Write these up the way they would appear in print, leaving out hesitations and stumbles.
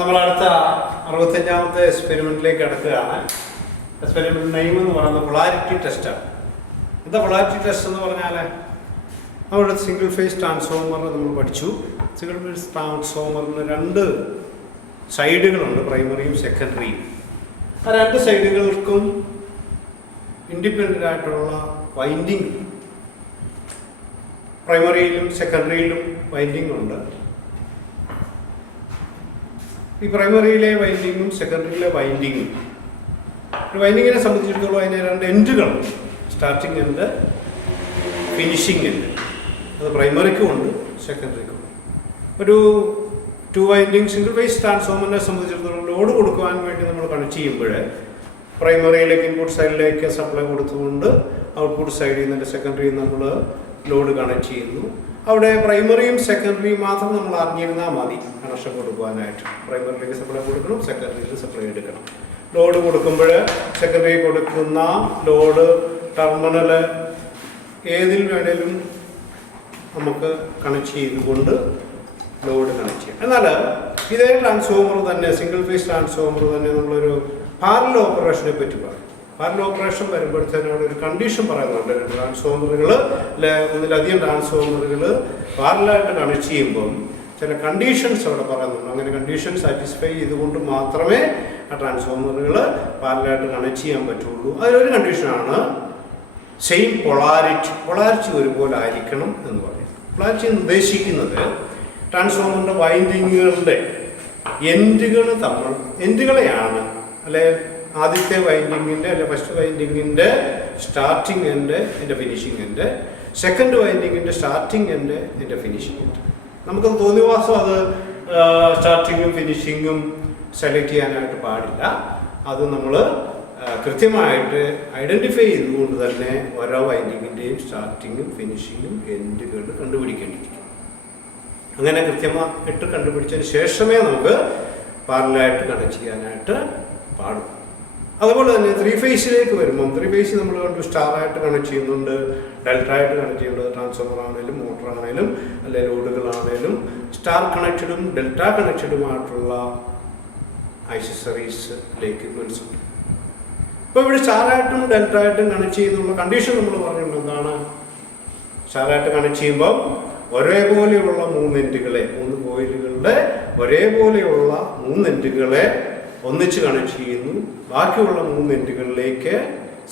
നമ്മൾ അടുത്ത 65ാമത്തെ എക്സ്പെരിമെന്റിലേക്ക് കടക്കുകയാണ്. എക്സ്പെരിമെന്റ് നെയിം എന്ന് പറയുന്നത് പൊളാരിറ്റി ടെസ്റ്റാണ്. എന്താ പൊളാരിറ്റി ടെസ്റ്റ് എന്ന് പറഞ്ഞാൽ, നമ്മുടെ സിംഗിൾ ഫേസ് ട്രാൻസ്ഫോമർ നമ്മൾ പഠിച്ചു. സിംഗിൾ ഫേസ് ട്രാൻസ്ഫോമറിന് രണ്ട് സൈഡുകളുണ്ട്, പ്രൈമറിയും സെക്കൻഡറിയും. ആ രണ്ട് സൈഡുകൾക്കും ഇൻഡിപെൻഡൻ്റ് ആയിട്ടുള്ള വൈൻഡിങ്, പ്രൈമറിയിലും സെക്കൻഡറിയിലും വൈൻഡിങ് ഉണ്ട്. ഈ പ്രൈമറിയിലെ വൈൻഡിങ്ങും സെക്കൻഡറിയിലെ വൈൻഡിങ്ങും, വൈൻഡിങ്ങിനെ സംബന്ധിച്ചിടത്തോളം അതിന് രണ്ട് എൻഡുകളുണ്ട്, സ്റ്റാർട്ടിങ് എൻഡ്, ഫിനിഷിംഗ് എൻഡ്. അത് പ്രൈമറിക്കും ഉണ്ട്, സെക്കൻഡറിക്കും ഉണ്ട്. ഒരു 2 വൈൻഡിങ് സിംഗിൾ ഫേസ് ട്രാൻസ്ഫോമറിനെ സംബന്ധിച്ചിടത്തോളം ലോഡ് കൊടുക്കുവാൻ വേണ്ടി നമ്മൾ കണക്ട് ചെയ്യുമ്പോൾ പ്രൈമറിയിലേക്ക് ഇൻപുട്ട് സൈഡിലേക്ക് സപ്ലൈ കൊടുത്തുകൊണ്ട് ഔട്ട്പുട്ട് സൈഡിൽ നിന്ന് സെക്കൻഡറിയിൽ നമ്മൾ ലോഡ് കണക്ട് ചെയ്യുന്നു. അവിടെ പ്രൈമറിയും സെക്കൻഡറിയും മാത്രം നമ്മൾ അറിഞ്ഞിരുന്നാൽ മതി കണക്ഷൻ കൊടുക്കുവാനായിട്ട്. പ്രൈമറിയിലേക്ക് സപ്ലൈ കൊടുക്കണം, സെക്കൻഡറിയിൽ സപ്ലൈ എടുക്കണം. ലോഡ് കൊടുക്കുമ്പോൾ സെക്കൻഡറി കൊടുക്കുന്ന ലോഡ് ടെർമിനൽ ഏതിൽ വേണേലും നമുക്ക് കണക്ട് ചെയ്തുകൊണ്ട് ലോഡ് കണക്ട് ചെയ്യാം. എന്നാൽ ഇതേ ട്രാൻസ്ഫോമർ തന്നെ, സിംഗിൾ ഫേസ് ട്രാൻസ്ഫോമർ തന്നെ നമ്മളൊരു പാരലൽ ഓപ്പറേഷനെ പറ്റി പറയും. പാരലൽ ഓപ്പറേഷൻ വരുമ്പോഴത്തേനും അവിടെ ഒരു കണ്ടീഷൻ പറയുന്നുണ്ട്. ട്രാൻസ്ഫോമറുകൾ ഒന്നിലധികം ട്രാൻസ്ഫോമറുകൾ പാരലായിട്ട് കണക്ട് ചെയ്യുമ്പം ചില കണ്ടീഷൻസ് അവിടെ പറയുന്നുണ്ട്. അങ്ങനെ കണ്ടീഷൻ സാറ്റിസ്ഫൈ ചെയ്തുകൊണ്ട് മാത്രമേ ആ ട്രാൻസ്ഫോമറുകൾ പാരലായിട്ട് കണക്ട് ചെയ്യാൻ പറ്റുള്ളൂ. അതിലൊരു കണ്ടീഷനാണ് സെയിം പൊളാരിറ്റി ഒരുപോലെ ആയിരിക്കണം എന്ന് പറയും. പൊളാരിറ്റി ഉദ്ദേശിക്കുന്നത് ട്രാൻസ്ഫോമറിൻ്റെ വൈൻഡിങ്ങുകളുടെ എൻഡുകളെയാണ്, അല്ലെ ആദ്യത്തെ വൈൻഡിങ്ങിൻ്റെ അല്ലെ ഫസ്റ്റ് വൈൻഡിങ്ങിൻ്റെ സ്റ്റാർട്ടിങ് എൻഡ്, എൻ്റെ ഫിനിഷിംഗ് എൻഡ്, സെക്കൻഡ് വൈൻഡിങ്ങിൻ്റെ സ്റ്റാർട്ടിങ് എൻഡ്, എൻ്റെ ഫിനിഷിംഗ് എൻഡ്. നമുക്കത് തോന്നിവാസം അത് സ്റ്റാർട്ടിങ്ങും ഫിനിഷിങ്ങും സെലക്ട് ചെയ്യാനായിട്ട് പാടില്ല. അത് നമ്മൾ കൃത്യമായിട്ട് ഐഡൻറ്റിഫൈ ചെയ്തുകൊണ്ട് തന്നെ ഓരോ വൈൻഡിങ്ങിൻ്റെയും സ്റ്റാർട്ടിങ്ങും ഫിനിഷിങ്ങും എൻഡുകൾ കണ്ടുപിടിക്കേണ്ടിയിരിക്കും. അങ്ങനെ കൃത്യമായിട്ട് കണ്ടുപിടിച്ചതിന് ശേഷമേ നമുക്ക് പാരലായിട്ട് കണക്ട് ചെയ്യാനായിട്ട് പാടും. അതുപോലെ തന്നെ 3 ഫേസിലേക്ക് വരുമ്പം 3 ഫേസ് നമ്മൾ കണ്ടു സ്റ്റാറായിട്ട് കണക്ട് ചെയ്യുന്നുണ്ട്, ഡെൽറ്റ ആയിട്ട് കണക്ട് ചെയ്യുന്നുണ്ട്. ട്രാൻസ്ഫോമർ ആണെങ്കിലും മോട്ടർ ആണെങ്കിലും അല്ലെ ലോഡുകളാണെങ്കിലും സ്റ്റാർ കണക്റ്റഡും ഡെൽറ്റ കണക്റ്റഡുമായിട്ടുള്ള ആക്സസറീസിലെ എക്യുപ്മെൻറ്റ്സ് ഉണ്ട്. ഇപ്പോൾ ഇവിടെ സ്റ്റാറായിട്ടും ഡെൽറ്റ ആയിട്ടും കണക്ട് ചെയ്യുന്നുള്ള കണ്ടീഷൻ നമ്മൾ പറഞ്ഞിട്ടുണ്ട്. എന്താണ്? സ്റ്റാറായിട്ട് കണക്ട് ചെയ്യുമ്പം ഒരേപോലെയുള്ള 3 എൻഡുകളെ, 3 കോയിലുകളുടെ ഒരേപോലെയുള്ള 3 എൻഡുകളെ ഒന്നിച്ച് കണക്ട് ചെയ്യുന്നു. ബാക്കിയുള്ള 3 എൻഡുകളിലേക്ക്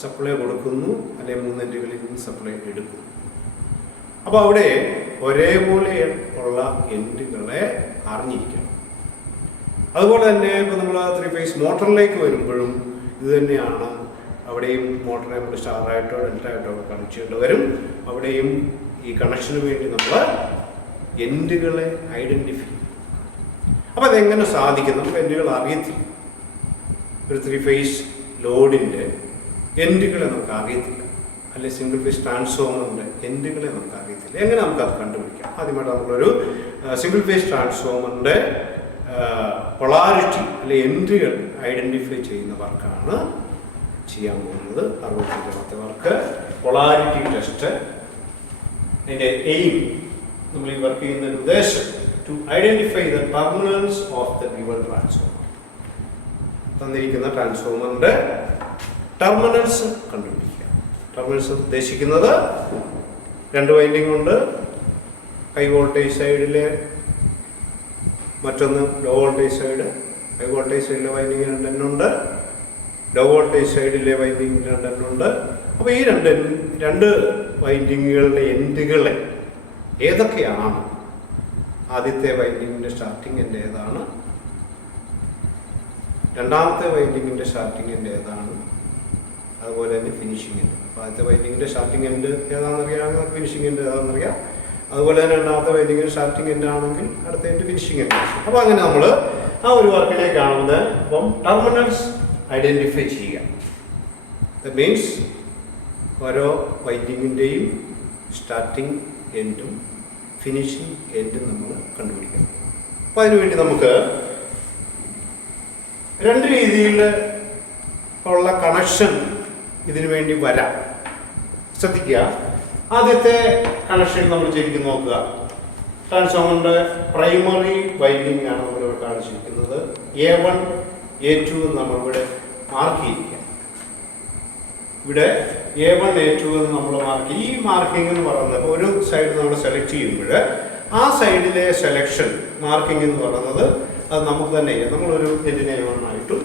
സപ്ലൈ കൊടുക്കുന്നു, അല്ലെങ്കിൽ 3 എൻഡുകളിൽ നിന്ന് സപ്ലൈ എടുക്കുന്നു. അപ്പോൾ അവിടെ ഒരേപോലെ ഉള്ള എൻഡുകളെ അറിഞ്ഞിരിക്കണം. അതുപോലെ തന്നെ ഇപ്പോൾ നമ്മൾ 3 ഫേസ് മോട്ടറിലേക്ക് വരുമ്പോഴും ഇത് തന്നെയാണ്. അവിടെയും മോട്ടറിനെ നമ്മൾ സ്റ്റാറായിട്ടോ ഡെൽറ്റ ആയിട്ടോ ഒക്കെ കണക്ട് ചെയ്യേണ്ടി വരും. അവിടെയും ഈ കണക്ഷന് വേണ്ടി നമ്മൾ എൻഡുകളെ ഐഡൻറ്റിഫൈ ചെയ്യും. അപ്പോൾ അതെങ്ങനെ സാധിക്കും? നമുക്ക് എൻഡുകൾ അറിയത്തില്ല. ഒരു 3 ഫേസ് ലോഡിൻ്റെ എൻഡുകളെ നമുക്ക് അറിയത്തില്ല, അല്ലെങ്കിൽ സിംഗിൾ ഫേസ് ട്രാൻസ്ഫോമറിൻ്റെ എൻഡുകളെ നമുക്ക് അറിയത്തില്ല. എങ്ങനെ നമുക്കത് കണ്ടുപിടിക്കാം? ആദ്യമായിട്ട് നമ്മളൊരു സിംഗിൾ ഫേസ് ട്രാൻസ്ഫോമറിൻ്റെ പൊളാരിറ്റി അല്ലെ എൻഡുകൾ ഐഡൻറ്റിഫൈ ചെയ്യുന്ന വർക്കാണ് ചെയ്യാൻ പോകുന്നത്. 65ാമത്തെ വർക്ക് പൊളാരിറ്റി ടെസ്റ്റ്. അതിൻ്റെ എയിം, നമ്മൾ ഈ വർക്ക് ചെയ്യുന്ന ഉദ്ദേശം, to identify the terminals of the given transformer. തന്നിരിക്കുന്ന ട്രാൻസ്ഫോമറിൻ്റെ ടെർമിനൽസ് കണ്ടുപിടിക്കുക. ടെർമിനൽസ് ഉദ്ദേശിക്കുന്നത് 2 വൈൻഡിങ് ഉണ്ട്. ഹൈ വോൾട്ടേജ് സൈഡിലെ, മറ്റൊന്ന് low voltage side. High voltage സൈഡിലെ വൈൻഡിങ് 2 എണ്ണമുണ്ട്, ലോ വോൾട്ടേജ് സൈഡിലെ വൈൻഡിങ് 2 എണ്ണമുണ്ട്. അപ്പോൾ ഈ രണ്ട് വൈൻഡിങ്ങുകളുടെ എൻഡുകളെ ഏതൊക്കെയാണ്? ആദ്യത്തെ വൈൻഡിങ്ങിൻ്റെ സ്റ്റാർട്ടിങ് എൻഡ് ഏതാണ്? രണ്ടാമത്തെ വൈൻഡിങ്ങിൻ്റെ സ്റ്റാർട്ടിങ് എൻഡ് ഏതാണ്? അതുപോലെ തന്നെ ഫിനിഷിംഗ് എൻഡ്. അപ്പോൾ ആദ്യത്തെ വൈൻഡിങ്ങിൻ്റെ സ്റ്റാർട്ടിങ് എൻഡ് ഏതാണെന്നറിയാം, ഫിനിഷിംഗ് എൻഡ് ഏതാണെന്നറിയാം. അതുപോലെ തന്നെ രണ്ടാമത്തെ വൈൻഡിങ്ങിൻ്റെ സ്റ്റാർട്ടിംഗ് എൻഡ് ആണെങ്കിൽ അടുത്ത എൻഡ് ഫിനിഷിംഗ് എൻഡ്. അപ്പോൾ അങ്ങനെ നമ്മൾ ആ ഒരു വർക്കിലേക്ക് കാണുന്നത്. അപ്പം ടെർമിനൽസ് ഐഡൻറ്റിഫൈ ചെയ്യുക. ദാറ്റ് മീൻസ് ഓരോ വൈൻഡിങ്ങിൻ്റെയും സ്റ്റാർട്ടിംഗ് എൻഡും ഫിനിഷിംഗ് എൻഡും നമ്മൾ കണ്ടുപിടിക്കണം. അപ്പോൾ അതിനുവേണ്ടി നമുക്ക് 2 രീതിയിൽ ഉള്ള കണക്ഷൻ ഇതിനു വേണ്ടി വരാം. ശ്രദ്ധിക്കുക. ആദ്യത്തെ കണക്ഷൻ നമ്മൾ ശരിക്കും നോക്കുക. ട്രാൻസ്ഫോമറിൻ്റെ പ്രൈമറി വൈൻഡിങ് ആണ് നമ്മളിവിടെ കാണിച്ചിരിക്കുന്നത്. A1 A2 എന്ന് നമ്മളിവിടെ മാർക്ക് ചെയ്യിക്കുക. ഇവിടെ A1 A2 എന്ന് നമ്മൾ മാർക്ക് ഈ മാർക്കിംഗ് എന്ന് പറയുന്നത് ഒരു സൈഡ് നമ്മൾ സെലക്ട് ചെയ്യുമ്പോൾ ആ സൈഡിലെ സെലക്ഷൻ മാർക്കിംഗ് എന്ന് പറയുന്നത് അത് നമുക്ക് തന്നെ ചെയ്യാം. നമ്മളൊരു എൻഡിനെ A1 ആയിട്ടും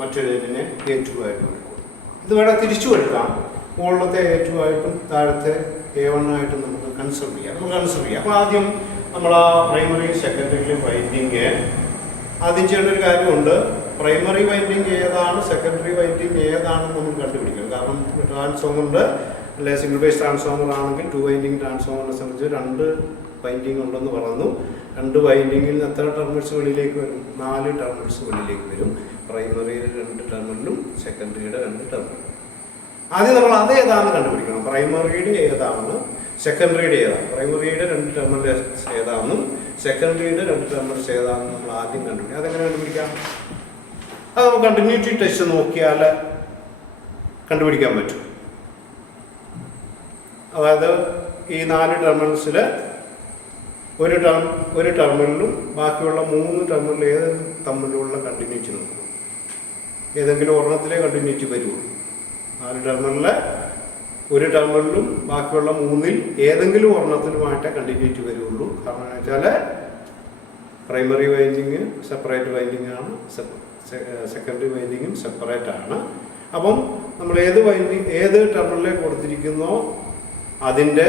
മറ്റൊരു എൻഡിനെ A2 ആയിട്ടും എടുക്കും. ഇത് വേണം തിരിച്ചു എടുക്കാം. മുകളിലത്തെ A2 ആയിട്ടും താഴത്തെ A1 ആയിട്ടും നമുക്ക് കൺസിഡർ ചെയ്യാം. അപ്പോൾ ആദ്യം നമ്മൾ ആ പ്രൈമറി സെക്കൻഡറിയിലെ വൈൻഡിങ് ആദ്യം ചെയ്യേണ്ട ഒരു കാര്യമുണ്ട്. പ്രൈമറി വൈൻഡിങ് ഏതാണ്, സെക്കൻഡറി വൈൻഡിങ് ഏതാണെന്ന് നമ്മൾ കണ്ടുപിടിക്കണം. കാരണം ട്രാൻസ്ഫോമറിൻ്റെ അല്ലെ സിംഗിൾ ഫേസ് ട്രാൻസ്ഫോമർ ആണെങ്കിൽ 2 വൈൻഡിങ് ട്രാൻസ്ഫോമറിനെ സംബന്ധിച്ച് 2 വൈൻഡിങ് ഉണ്ടെന്ന് പറഞ്ഞു. 2 വൈൻഡിങ്ങിൽ എത്ര ടെർമിനൽസ് വെളിയിലേക്ക് വരും? 4 ടെർമിനൽസ് വെളിയിലേക്ക് വരും. പ്രൈമറിയുടെ 2 ടെർമിനലും സെക്കൻഡറിയുടെ 2 ടെർമിനലും. ആദ്യം നമ്മൾ അത് ഏതാണെന്ന് കണ്ടുപിടിക്കണം. പ്രൈമറിയുടെ ഏതാണ്, സെക്കൻഡറിയുടെ ഏതാണ്, പ്രൈമറിയുടെ 2 ടെർമിനൽസ് ഏതാണെന്നും സെക്കൻഡറിയുടെ 2 ടെർമിനൽസ് ഏതാണെന്നും നമ്മൾ ആദ്യം കണ്ടുപിടിക്കാം. അതെങ്ങനെ കണ്ടുപിടിക്കാം? അത് നമുക്ക് കണ്ടിന്യൂറ്റി ടെസ്റ്റ് നോക്കിയാൽ കണ്ടുപിടിക്കാൻ പറ്റും. അതായത് ഈ 4 ടെർമിനൽസിൽ ഒരു ടെർമിനലും ബാക്കിയുള്ള 3 ടെർമിനൽ തമ്മിലുള്ള കണ്ടിന്യൂറ്റി നോക്കും. ഏതെങ്കിലും ഒരെണ്ണത്തിലേ കണ്ടിന്യൂറ്റി വരുള്ളൂ. 4 ടെർമിനലിലെ ഒരു ടെർമിനലും ബാക്കിയുള്ള 3-ൽ ഏതെങ്കിലും ഒരെണ്ണത്തിലുമായിട്ടേ കണ്ടിന്യൂറ്റി വരുള്ളൂ. കാരണം എന്ന് വെച്ചാൽ പ്രൈമറി വൈൻഡിങ് സെപ്പറേറ്റ് വൈൻഡിങ് ആണ്, സെക്കൻഡറി വൈൻഡിങ്ങും സെപ്പറേറ്റ് ആണ്. അപ്പം നമ്മൾ ഏത് ടെർമിനലിൽ കൊടുത്തിരിക്കുന്നോ അതിൻ്റെ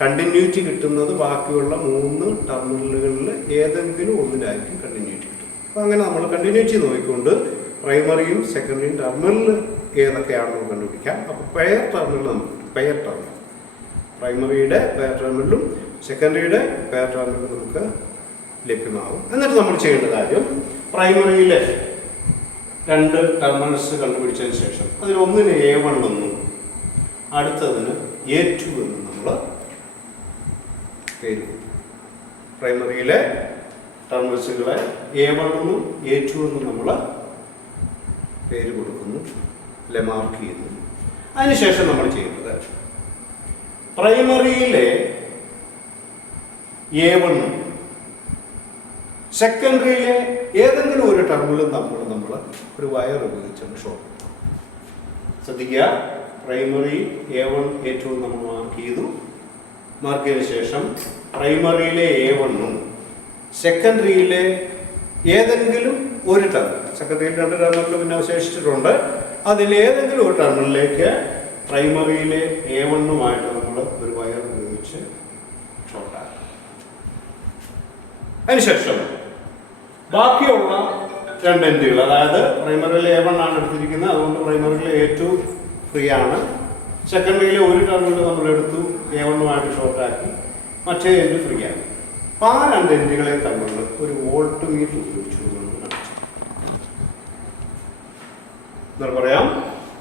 കണ്ടിന്യൂറ്റി കിട്ടുന്നത് ബാക്കിയുള്ള 3 ടെർമിനലുകളിൽ ഏതെങ്കിലും ഒന്നിലായിരിക്കും കണ്ടിന്യൂറ്റി കിട്ടും. അപ്പം അങ്ങനെ നമ്മൾ കണ്ടിന്യൂറ്റി നോക്കിക്കൊണ്ട് പ്രൈമറിയും സെക്കൻഡറിയും ടെർമിനൽ ഏതൊക്കെയാണെന്ന് കണ്ടുപിടിക്കാം. അപ്പോൾ പെയർ ടെർമിനൽ നമുക്ക് പെയർ ടെർമിനൽ പ്രൈമറിയുടെ പെയർ ടെർമിനലും സെക്കൻഡറിയുടെ പെയർ ടെർമിനലും നമുക്ക് ലഭ്യമാകും. എന്നിട്ട് നമ്മൾ ചെയ്യേണ്ട കാര്യം പ്രൈമറിയിലെ 2 ടെർമിനൽസ് കണ്ടുപിടിച്ചതിന് ശേഷം അതിൽ ഒന്നിന് A1 എന്നും അടുത്തതിന് A2 എന്നും നമ്മൾ പേര് പ്രൈമറിയിലെ ടെർമിനൽസുകളെ A1 എന്നും A2 എന്നും നമ്മൾ പേര് കൊടുക്കുന്നു, അല്ലെ മാർക്ക് ചെയ്യുന്നു. അതിനുശേഷം നമ്മൾ ചെയ്യുന്നത് പ്രൈമറിയിലെ A1 സെക്കൻഡറിയിലെ ഏതെങ്കിലും ഒരു ടെർമിനലും നമ്മൾ ഒരു വയർ ഉപയോഗിച്ചാണ് ഷോർട്ട്. ശ്രദ്ധിക്കുക, പ്രൈമറി A1 A2 നമ്മൾ മാർക്ക് ചെയ്തു. മാർക്ക് ചെയ്തതിനു ശേഷം പ്രൈമറിയിലെ A1-ഉം സെക്കൻഡറിയിലെ ഏതെങ്കിലും ഒരു ടെർമിനൽ, സെക്കൻഡറിയിൽ 2 ടെർമിനൽ പിന്നെ അവശേഷിച്ചിട്ടുണ്ട്, അതിലേതെങ്കിലും ഒരു ടെർമിനലിലേക്ക് പ്രൈമറിയിലെ A1-ഉമായിട്ട് നമ്മൾ ഒരു വയർ ഉപയോഗിച്ച് ഷോർട്ടാക്കും. അതിനുശേഷം ബാക്കിയുള്ള 2 എൻഡുകൾ, അതായത് പ്രൈമറിയിലെ A1 ആണ് എടുത്തിരിക്കുന്നത്, അതുകൊണ്ട് പ്രൈമറിയിലെ A2 ഫ്രീ ആണ്. സെക്കൻഡറിയിലെ ഒരു ടെർമിനൽ നമ്മൾ എടുത്തു, A1-ഉമായിട്ട് ഷോർട്ടാക്കി, മറ്റേ എൻഡ് ഫ്രീ ആണ്. അപ്പം ആ 2 എൻഡുകളെ തമ്മിൽ ഒരു വോൾട്ട് മീറ്റർ ഉപയോഗിച്ചു എന്ന് പറയാം.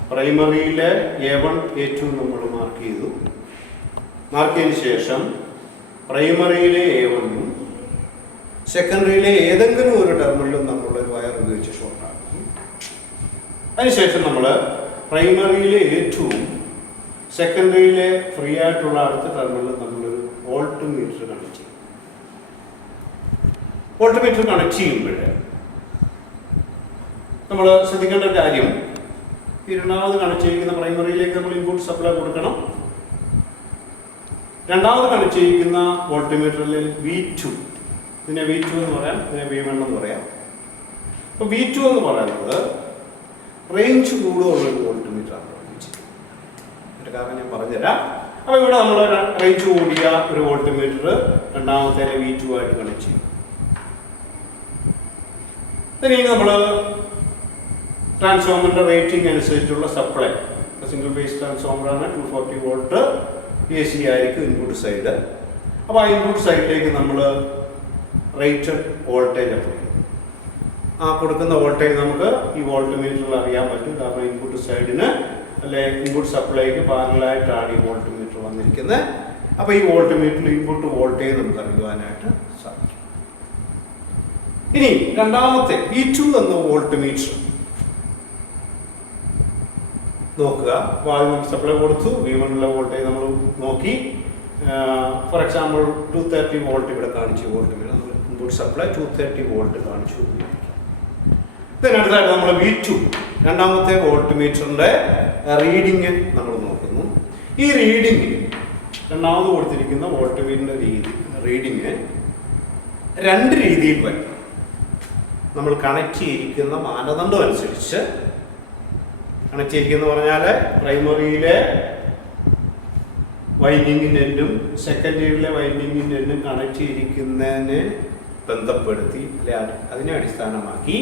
പ്രൈമറിയിലെ A1 A2 നമ്മൾ മാർക്ക് ചെയ്തു. മാർക്ക് ചെയ്തതിന് ശേഷം പ്രൈമറിയിലെ A1-ഉം സെക്കൻഡറിയിലെ ഏതെങ്കിലും ഒരു ടെർമിനലും നമ്മളൊരു വയർ ഉപയോഗിച്ച് ഷോർട്ടാക്കും. അതിനുശേഷം നമ്മൾ പ്രൈമറിയിലെ A2-ഉം സെക്കൻഡറിയിലെ ഫ്രീ ആയിട്ടുള്ള അടുത്ത ടെർമിനലും നമ്മളൊരു വോൾട്ട് മീറ്റർ കണക്ട് ചെയ്യും. വോൾട്ട് മീറ്റർ കണക്ട് ചെയ്യുമ്പോൾ നമ്മൾ ശ്രദ്ധിക്കേണ്ട ഒരു കാര്യം, ഈ രണ്ടാമത് കണക്ട് ചെയ്യുന്ന പ്രൈമറിയിലേക്ക് നമ്മൾ ഇൻപുട്ട് സപ്ലൈ കൊടുക്കണം. രണ്ടാമത് കണക്ട് ചെയ്യുന്ന വോൾട്ട് മീറ്ററിൽ V2, ഇതിനെ V2 എന്ന് പറയാം, ഇതിനെ V1 എന്ന് പറയാം. അപ്പോൾ V2 എന്ന് പറയുന്നത് റേഞ്ച് കൂടുതലുള്ള ഒരു വോൾട്ട് മീറ്ററാണ്. അതിൻ്റെ കാരണം ഞാൻ പറഞ്ഞുതരാം. അപ്പോൾ ഇവിടെ നമ്മൾ റേഞ്ച് കൂടിയ ഒരു വോൾട്ട് മീറ്റർ രണ്ടാമത്തെ V2 ആയിട്ട് കണക്ട് ചെയ്യും. ഇനി നമ്മൾ ട്രാൻസ്ഫോമറിൻ്റെ റേറ്റിംഗ് അനുസരിച്ചുള്ള സപ്ലൈ, സിംഗിൾ ഫേസ് ട്രാൻസ്ഫോമറാണ്, 240 വോൾട്ട് AC ആയിരിക്കും ഇൻപുട്ട് സൈഡ്. അപ്പോൾ ആ ഇൻപുട്ട് സൈഡിലേക്ക് നമ്മൾ റേറ്റഡ് വോൾട്ടേജ് അപ്ലൈ ചെയ്യും. ആ കൊടുക്കുന്ന വോൾട്ടേജ് നമുക്ക് ഈ വോൾട്ട് മീറ്ററിൽ അറിയാൻ പറ്റും. കാരണം ഇൻപുട്ട് സൈഡിന് അല്ലെ ഇൻപുട്ട് സപ്ലൈക്ക് പാരലായിട്ടാണ് ഈ വോൾട്ട് മീറ്റർ വന്നിരിക്കുന്നത്. അപ്പോൾ ഈ വോൾട്ട് മീറ്ററിൽ ഇൻപുട്ട് വോൾട്ടേജ് നമുക്ക് അറിയുവാനായിട്ട് സാധിക്കും. ഇനി രണ്ടാമത്തെ V2 എന്ന വോൾട്ട് മീറ്റർ നോക്കുക. അപ്പോൾ ആദ്യം നമുക്ക് സപ്ലൈ കൊടുത്തു, V1 വോൾട്ടേജ് നമ്മൾ നോക്കി. ഫോർ എക്സാമ്പിൾ 230 വോൾട്ട് ഇവിടെ കാണിച്ചു വോൾട്ട് മീറ്റർ നമ്മൾ ഇൻപുട്ട് സപ്ലൈ 230 വോൾട്ട് കാണിച്ചു ഉപയോഗിക്കാം. ഇതിനടുത്തായിട്ട് നമ്മൾ V2 രണ്ടാമത്തെ വോൾട്ട് മീറ്ററിൻ്റെ റീഡിങ് നമ്മൾ നോക്കുന്നു. ഈ റീഡിങ് രണ്ടാമത് കൊടുത്തിരിക്കുന്ന വോൾട്ട് മീറ്ററിൻ്റെ റീഡിങ് രണ്ട് രീതിയിൽ വരും. നമ്മൾ കണക്ട് ചെയ്തിരിക്കുന്ന മാനദണ്ഡം അനുസരിച്ച് കണക്ട് ചെയ്തിരിക്കുന്ന പറഞ്ഞാൽ പ്രൈമറിയിലെ വൈൻഡിങ്ങിൻ്റെ എൻഡും സെക്കൻഡറിയിലെ വൈൻഡിങ്ങിൻ്റെ എൻഡും കണക്ട് ചെയ്തിരിക്കുന്നതിനെ ബന്ധപ്പെടുത്തി അല്ലെ അതിനെ അടിസ്ഥാനമാക്കി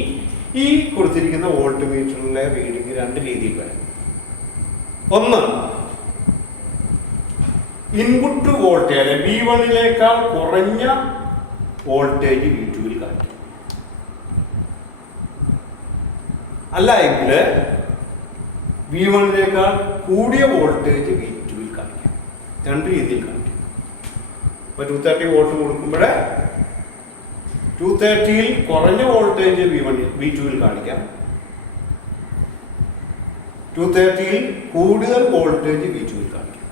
ഈ കൊടുത്തിരിക്കുന്ന വോൾട്ട് മീറ്ററിലെ റീഡിങ് രണ്ട് രീതിയിൽ വരും. ഒന്ന്, ഇൻപുട്ട് വോൾട്ടേജ് V1 കുറഞ്ഞ വോൾട്ടേജ് V2 കാണിക്കും. അല്ല എങ്കിൽ V1 കൂടിയ വോൾട്ടേജ് V2 കാണിക്കാം. രണ്ട് രീതിയിൽ കാണിക്കും. ഇപ്പൊ 230 വോൾട്ട് കൊടുക്കുമ്പോൾ 230 കുറഞ്ഞ വോൾട്ടേജ് V2 കാണിക്കാം. 230 കൂടുതൽ വോൾട്ടേജ് V2 കാണിക്കാം.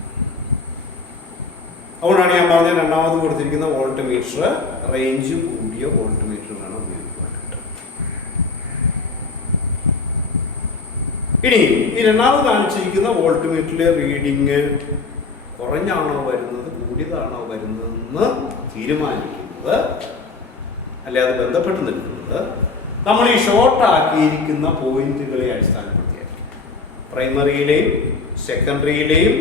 അതുകൊണ്ടാണ് ഞാൻ പറഞ്ഞ രണ്ടാമത് കൊടുത്തിരിക്കുന്ന വോൾട്ട് മീറ്റർ റേഞ്ച് കൂടിയ വോൾട്ട് മീറ്റർ വേണം ഉപയോഗിക്കാനായിട്ട്. ഇനി ഈ രണ്ടാമത് കാണിച്ചിരിക്കുന്ന വോൾട്ട് മീറ്ററിലെ റീഡിങ് കുറഞ്ഞാണോ വരുന്നത് കൂടിയതാണോ വരുന്നതെന്ന് തീരുമാനിക്കുന്നത് അല്ലെ അത് ബന്ധപ്പെട്ട് നിൽക്കുന്നത് നമ്മൾ ഈ ഷോർട്ട് ആക്കിയിരിക്കുന്ന പോയിന്റുകളെ അടിസ്ഥാനപ്പെടുത്തിയായിരിക്കും. പ്രൈമറിയിലെയും സെക്കൻഡറിയിലെയും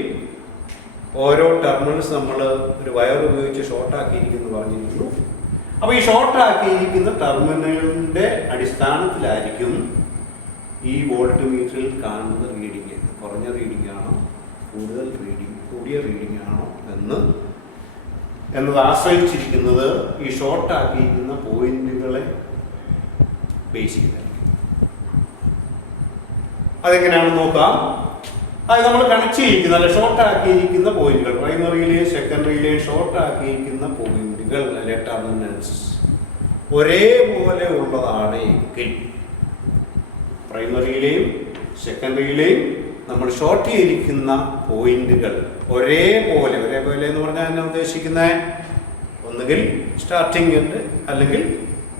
ഓരോ ടെർമിനൽസ് നമ്മൾ ഒരു വയർ ഉപയോഗിച്ച് ഷോർട്ട് ആക്കിയിരിക്കുന്നു പറഞ്ഞിരിക്കുന്നു. അപ്പോൾ ഈ ഷോർട്ട് ആക്കിയിരിക്കുന്ന ടെർമിനലിൻ്റെ അടിസ്ഥാനത്തിലായിരിക്കും ഈ വോൾട്ട് മീറ്ററിൽ കാണുന്ന റീഡിങ് കുറഞ്ഞ റീഡിംഗ് ആണോ കൂടിയ റീഡിംഗ് ആണോ എന്നത് ആശ്രയിച്ചിരിക്കുന്നത് ഈ ഷോർട്ട് ആക്കിയിരിക്കുന്ന പോയിന്റുകളെ ബേസ് ചെയ്തായിരിക്കും. അതെങ്ങനെയാണെന്ന് നോക്കാം. അത് നമ്മൾ കണക്ട് ചെയ്യിക്കുന്ന അല്ലെ ഷോർട്ട് ആക്കിയിരിക്കുന്ന പോയിന്റുകൾ പ്രൈമറിയിലെയും സെക്കൻഡറിയിലെയും ഷോർട്ട് ആക്കിയിരിക്കുന്ന പോയിന്റുകൾ അല്ലെ ടെർമിനൽസ് ഒരേപോലെ ഉള്ളതാണ് എങ്കിൽ പ്രൈമറിയിലെയും സെക്കൻഡറിയിലെയും നമ്മൾ ഷോർട്ട് ചെയ്തിരിക്കുന്ന പോയിന്റുകൾ ഒരേപോലെ എന്ന് പറഞ്ഞാൽ എന്നെ ഉദ്ദേശിക്കുന്നത് ഒന്നുകിൽ സ്റ്റാർട്ടിംഗ് എൻഡ് അല്ലെങ്കിൽ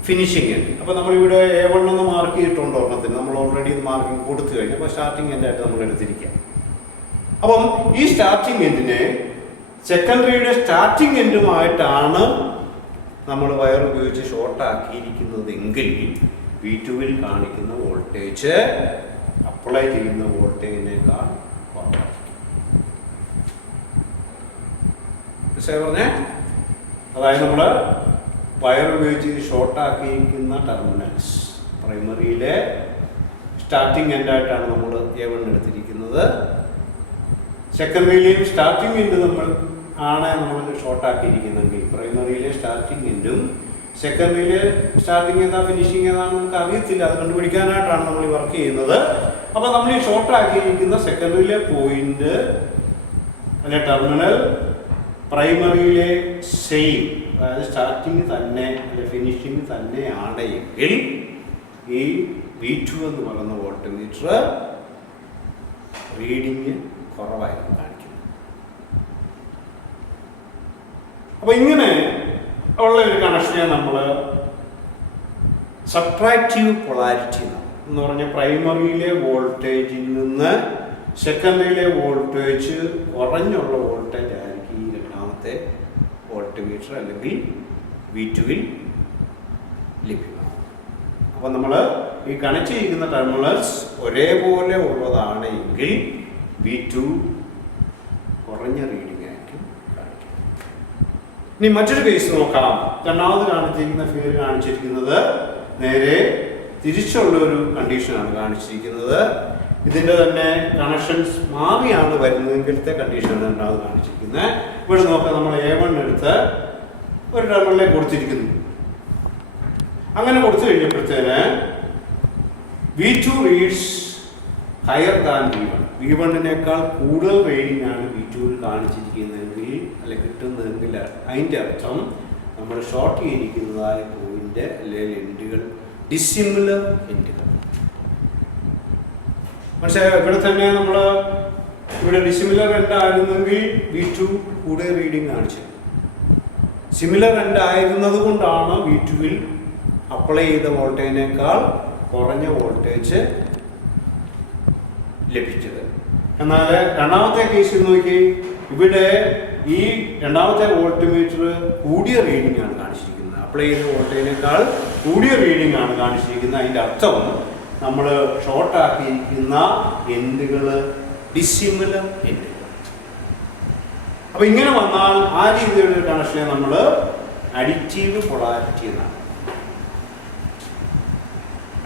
ഫിനിഷിംഗ് എൻഡ്. അപ്പോൾ നമ്മളിവിടെ A1 എന്ന് മാർക്ക് ചെയ്തിട്ടുണ്ട് ഒരെണ്ണത്തിന്. നമ്മൾ ഓൾറെഡി മാർക്കിംഗ് കൊടുത്തു കഴിഞ്ഞു. അപ്പോൾ സ്റ്റാർട്ടിംഗ് എൻഡായിട്ട് നമ്മൾ എടുത്തിരിക്കാം. അപ്പം ഈ സ്റ്റാർട്ടിംഗ് എൻഡിനെ സെക്കൻഡറിയുടെ സ്റ്റാർട്ടിംഗ് എൻഡുമായിട്ടാണ് നമ്മൾ വയർ ഉപയോഗിച്ച് ഷോർട്ട് ആക്കിയിരിക്കുന്നതെങ്കിൽ V2 കാണിക്കുന്ന വോൾട്ടേജ് അപ്ലൈ ചെയ്യുന്ന വോൾട്ടേജിനേക്കാൾ കുറവായിരിക്കും. പറഞ്ഞേ, അതായത് നമ്മൾ വയർ ഉപയോഗിച്ച് ഷോർട്ട് ആക്കിയിരിക്കുന്ന ടെർമിനൽസ് പ്രൈമറിയിലെ സ്റ്റാർട്ടിംഗ് എൻഡായിട്ടാണ് നമ്മൾ A1 എടുത്തിരിക്കുന്നത്. സെക്കൻഡറിയിലെയും സ്റ്റാർട്ടിംഗ് എൻഡ് നമ്മൾ ഷോർട്ട് ആക്കിയിരിക്കുന്നെങ്കിൽ പ്രൈമറിയിലെ സ്റ്റാർട്ടിംഗ് എൻഡും സെക്കൻഡറിയിലെ സ്റ്റാർട്ടിംഗ് ഏതാ ഫിനിഷിംഗ് ഏതാണെന്ന് നമുക്ക് അറിയത്തില്ല. അത് കണ്ടുപിടിക്കാനായിട്ടാണ് നമ്മൾ ഈ വർക്ക് ചെയ്യുന്നത്. അപ്പോൾ നമ്മൾ ഈ ഷോർട്ട് ആക്കിയിരിക്കുന്ന സെക്കൻഡറിയിലെ പോയിന്റ് അല്ലെ ടെർമിനൽ പ്രൈമറിയിലെ സെയിം അതായത് സ്റ്റാർട്ടിങ് തന്നെ അല്ലെ ഫിനിഷിങ് തന്നെയാണ് എങ്കിൽ ഈ V2 എന്ന് പറയുന്ന വോൾട്ട് മീറ്റർ റീഡിങ് കുറവായിരിക്കും കാണിക്കുന്നത്. അപ്പൊ ഇങ്ങനെ ഉള്ള ഒരു കണക്ഷനെ നമ്മൾ സബ്ട്രാക്റ്റീവ് പൊളാരിറ്റി എന്ന് പറഞ്ഞാൽ പ്രൈമറിയിലെ വോൾട്ടേജിൽ നിന്ന് സെക്കൻഡറിയിലെ വോൾട്ടേജ് കുറഞ്ഞുള്ള വോൾട്ടേജ് ആയിരിക്കും ഈ രണ്ടാമത്തെ വോൾട്ട് മീറ്റർ അല്ലെങ്കിൽ V2 ലഭ്യമാണ്. അപ്പോൾ നമ്മൾ ഈ കണക്ട് ചെയ്യുന്ന ടെർമിനൽസ് ഒരേപോലെ ഉള്ളതാണ് എങ്കിൽ V2 കുറഞ്ഞ റീഡിംഗ് ആയിരിക്കും കാണിക്കുന്നത്. ഇനി മറ്റൊരു കേസ് നോക്കാം. രണ്ടാമത് കാണിച്ചിരിക്കുന്നത് നേരെ തിരിച്ചുള്ള ഒരു കണ്ടീഷനാണ് കാണിച്ചിരിക്കുന്നത്. ഇതിൻ്റെ തന്നെ കണക്ഷൻസ് മാറിയാണ് വരുന്നതെങ്കിലത്തെ കണ്ടീഷനാണ് രണ്ടാമത് കാണിച്ചിരിക്കുന്നത്. ഇവിടെ നോക്കാം, നമ്മൾ A1 എടുത്ത് ഒരു ടെർമിനലിലേക്ക് കൊടുത്തിരിക്കുന്നു. അങ്ങനെ കൊടുത്തു കഴിഞ്ഞപ്പോഴത്തേന് V2 reads higher than V1. V1 കൂടുതൽ റീഡിംഗ് ആണ് V2 കാണിച്ചിരിക്കുന്നതെങ്കിൽ അല്ലെ കിട്ടുന്നതെങ്കിൽ അതിൻ്റെ അർത്ഥം നമ്മൾ ഷോർട്ട് ചെയ്തിരിക്കുന്നതായ പോയിന്റ് അല്ലെങ്കിൽ എൻഡുകൾ ഡിസിമിലർ എൻഡുകൾ. പക്ഷേ ഇവിടെ തന്നെ നമ്മൾ ഇവിടെ ഡിസിമിലർ എൻഡ് ആയിരുന്നെങ്കിൽ V2 കൂടുതൽ റീഡിംഗ് കാണിച്ചു. സിമിലർ എൻഡ് ആയിരുന്നത് കൊണ്ടാണ് V2-വിൽ അപ്ലൈ ചെയ്ത വോൾട്ടേജിനേക്കാൾ കുറഞ്ഞ വോൾട്ടേജ് ലഭിച്ചത്. എന്നാൽ രണ്ടാമത്തെ കേസിൽ നോക്കി, ഇവിടെ ഈ രണ്ടാമത്തെ വോൾട്ട് മീറ്റർ കൂടിയ റീഡിംഗ് ആണ് കാണിച്ചിരിക്കുന്നത്. അപ്ലൈ ചെയ്ത വോൾട്ടേജിനേക്കാൾ കൂടിയ റീഡിംഗ് ആണ് കാണിച്ചിരിക്കുന്നത്. അതിൻ്റെ അർത്ഥം നമ്മൾ ഷോർട്ട് ആക്കിയിരിക്കുന്ന എൻഡുകൾ ഡിസിമിലർ എൻഡുകൾ. അപ്പൊ ഇങ്ങനെ വന്നാൽ ആ രീതിയിലുള്ള കണക്ഷനെ നമ്മൾ അഡിറ്റീവ് പൊളാരിറ്റി എന്നാണ്.